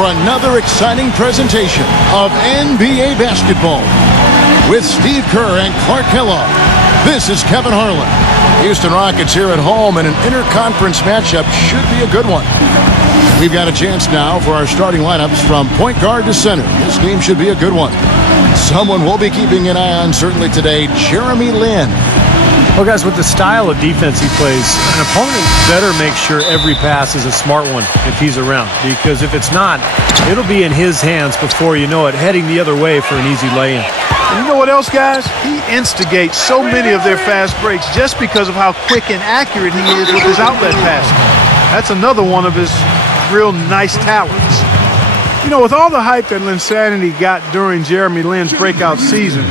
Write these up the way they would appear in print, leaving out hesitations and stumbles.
for another exciting presentation of NBA basketball. With Steve Kerr and Clark Kellogg, this is Kevin Harlan. Houston Rockets here at home, and an interconference matchup should be a good one. We've got a chance now for our starting lineups from point guard to center. This game should be a good one. Someone we'll be keeping an eye on certainly today, Jeremy Lin. Well, guys, with the style of defense he plays, an opponent better make sure every pass is a smart one if he's around. Because if it's not, it'll be in his hands before you know it, heading the other way for an easy lay-in. And you know what else, guys? He instigates so many of their fast breaks just because of how quick and accurate he is with his outlet passing. That's another one of his real nice talents. You know, with all the hype that Linsanity got during Jeremy Lin's breakout season,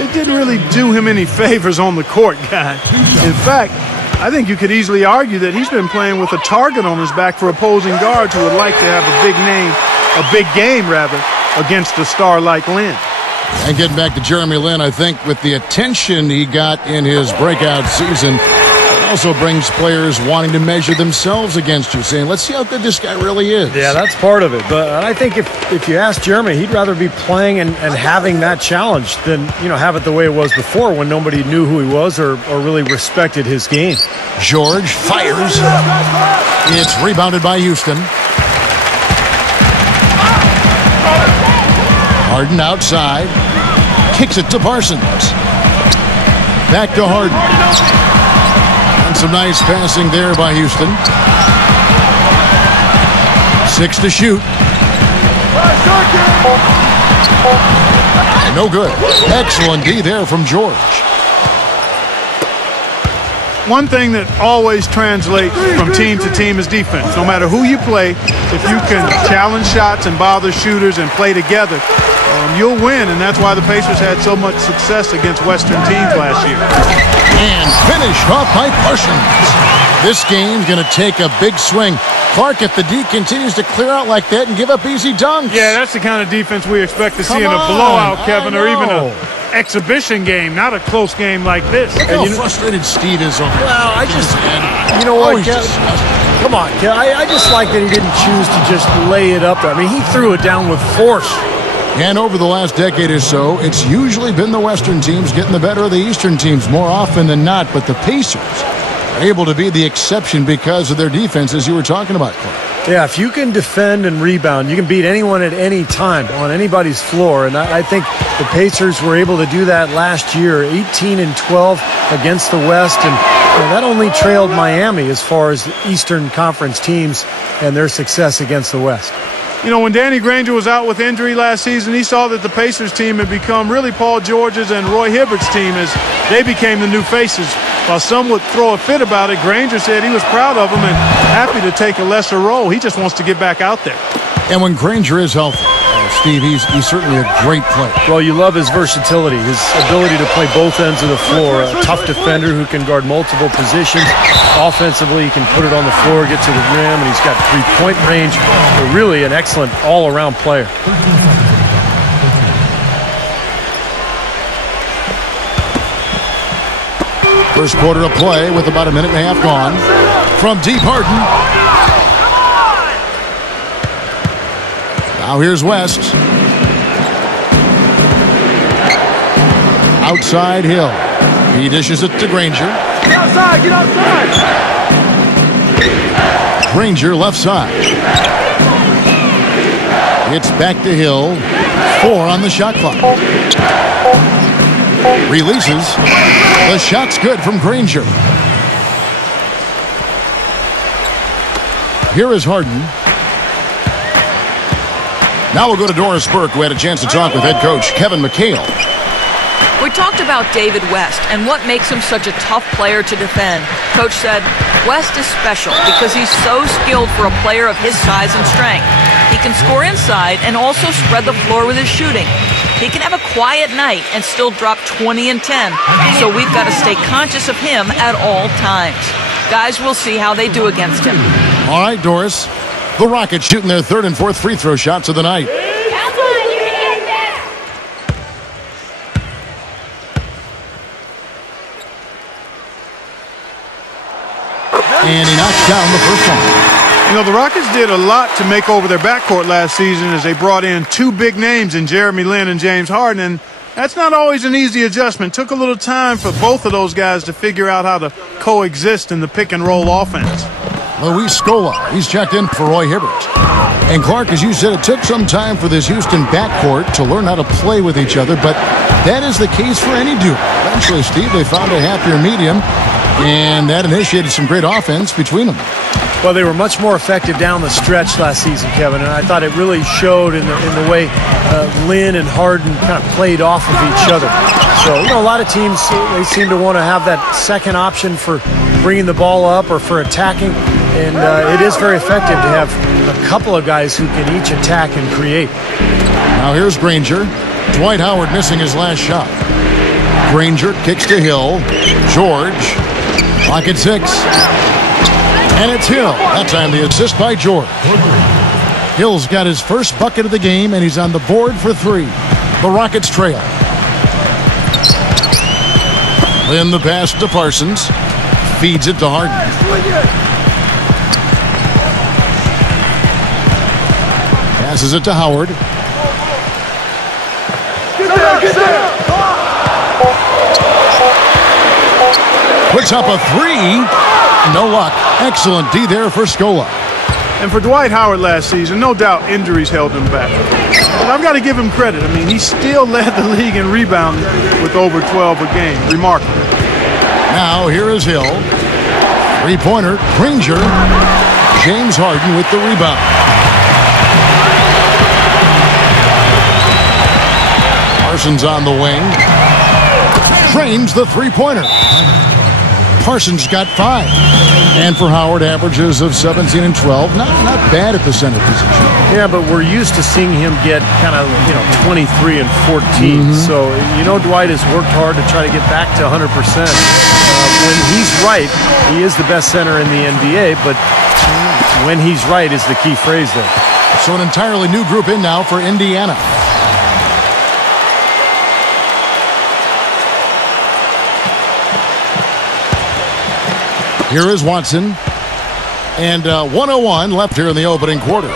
it didn't really do him any favors on the court, guys. In fact, I think you could easily argue that he's been playing with a target on his back for opposing guards who would like to have a big game, against a star like Lin. And getting back to Jeremy Lin, I think with the attention he got in his breakout season, it also brings players wanting to measure themselves against you, saying, let's see how good this guy really is. Yeah, that's part of it. But I think if you ask Jeremy, he'd rather be playing and having that challenge than, have it the way it was before when nobody knew who he was or really respected his game. George fires. It's rebounded by Houston. Harden outside. Kicks it to Parsons. Back to Harden. And some nice passing there by Houston. 6 to shoot. No good. Excellent D there from George. One thing that always translates from team to team is defense. No matter who you play, if you can challenge shots and bother shooters and play together, you'll win, and that's why the Pacers had so much success against Western teams last year. And finished off by Parsons. This game's going to take a big swing. Clark, if the D continues to clear out like that and give up easy dunks. Yeah, that's the kind of defense we expect to see in a blowout, Kevin, or even an exhibition game, not a close game like this. Look how frustrated Steve is on Well, I just, you know what, Kev? Come on, Kev. I just like that he didn't choose to just lay it up there. I mean, he threw it down with force. And over the last decade or so, it's usually been the Western teams getting the better of the Eastern teams more often than not. But the Pacers are able to be the exception because of their defense, as you were talking about, Clark. Yeah, if you can defend and rebound, you can beat anyone at any time on anybody's floor. And I think the Pacers were able to do that last year, 18-12 against the West. And that only trailed Miami as far as the Eastern Conference teams and their success against the West. You know, when Danny Granger was out with injury last season, he saw that the Pacers team had become really Paul George's and Roy Hibbert's team as they became the new faces. While some would throw a fit about it, Granger said he was proud of them and happy to take a lesser role. He just wants to get back out there. And when Granger is healthy, Steve, he's certainly a great player. Well, you love his versatility, his ability to play both ends of the floor. A tough defender who can guard multiple positions. Offensively, he can put it on the floor, get to the rim, and he's got three-point range. But really an excellent all-around player. First quarter of play with about a minute and a half gone. From deep, Harden. Now here's West. Outside Hill. He dishes it to Granger. Get outside, get outside. Granger left side. It's back to Hill. 4 on the shot clock. Releases. The shot's good from Granger. Here is Harden. Now we'll go to Doris Burke, who had a chance to talk with head coach Kevin McHale. We talked about David West and what makes him such a tough player to defend. Coach said, West is special because he's so skilled for a player of his size and strength. He can score inside and also spread the floor with his shooting. He can have a quiet night and still drop 20 and 10. So we've got to stay conscious of him at all times. Guys, we'll see how they do against him. All right, Doris. The Rockets shooting their third and fourth free throw shots of the night. And he knocks down the first one. You know, the Rockets did a lot to make over their backcourt last season as they brought in two big names in Jeremy Lin and James Harden, and that's not always an easy adjustment. Took a little time for both of those guys to figure out how to coexist in the pick-and-roll offense. Luis Scola, he's checked in for Roy Hibbert. And Clark, as you said, it took some time for this Houston backcourt to learn how to play with each other, but that is the case for any duo. Eventually, Steve, they found a happier medium, and that initiated some great offense between them. Well, they were much more effective down the stretch last season, Kevin, and I thought it really showed in the way Lin and Harden kind of played off of each other. So, you know, a lot of teams, they seem to want to have that second option for bringing the ball up or for attacking, and it is very effective to have a couple of guys who can each attack and create. Now here's Granger. Dwight Howard missing his last shot. Granger kicks to Hill. George. Clock at 6. And it's Hill. That time the assist by George. Hill's got his first bucket of the game, and he's on the board for 3. The Rockets trail. Then the pass to Parsons. Feeds it to Harden. Passes it to Howard. Get there. Puts up a 3. No luck. Excellent D there for Scola. And for Dwight Howard last season, no doubt injuries held him back. But I've got to give him credit. I mean, he still led the league in rebounding with over 12 a game. Remarkable. Now here is Hill. Three-pointer. Granger. James Harden with the rebound. Parsons on the wing. Drains the three-pointer. Parsons got 5. And for Howard, averages of 17 and 12. Not bad at the center position. Yeah, but we're used to seeing him get kind of, 23 and 14. So, Dwight has worked hard to try to get back to 100%. When he's right, he is the best center in the NBA, but when he's right is the key phrase there. So an entirely new group in now for Indiana. Here is Watson. And 1:01 left here in the opening quarter.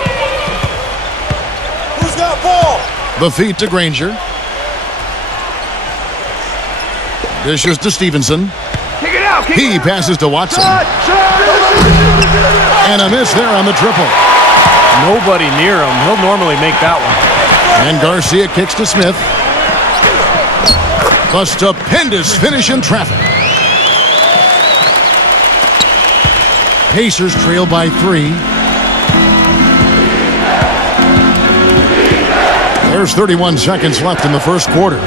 Who's got ball? The feed to Granger. Dishes to Stevenson. Kick it out. He passes to Watson. And a miss there on the triple. Nobody near him. He'll normally make that one. And Garcia kicks to Smith. A stupendous finish in traffic. Pacers trail by 3. There's 31 seconds left in the first quarter.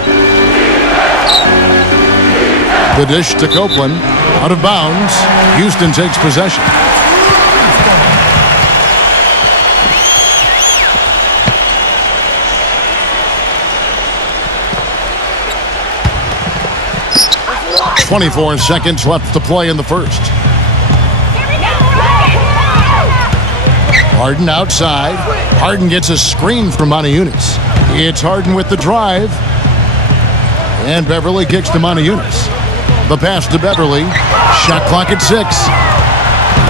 The dish to Copeland. Out of bounds. Houston takes possession. .24 seconds left to play in the first. Harden outside. Harden gets a screen from Moniunas. It's Harden with the drive. And Beverly kicks to Moniunas. The pass to Beverly. Shot clock at 6.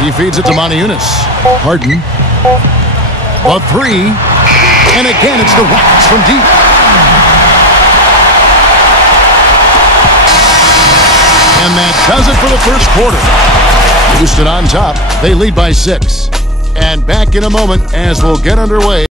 He feeds it to Moniunas. Harden. A 3. And again, it's the Rockets from deep. And that does it for the first quarter. Houston on top. They lead by 6. And back in a moment as we'll get underway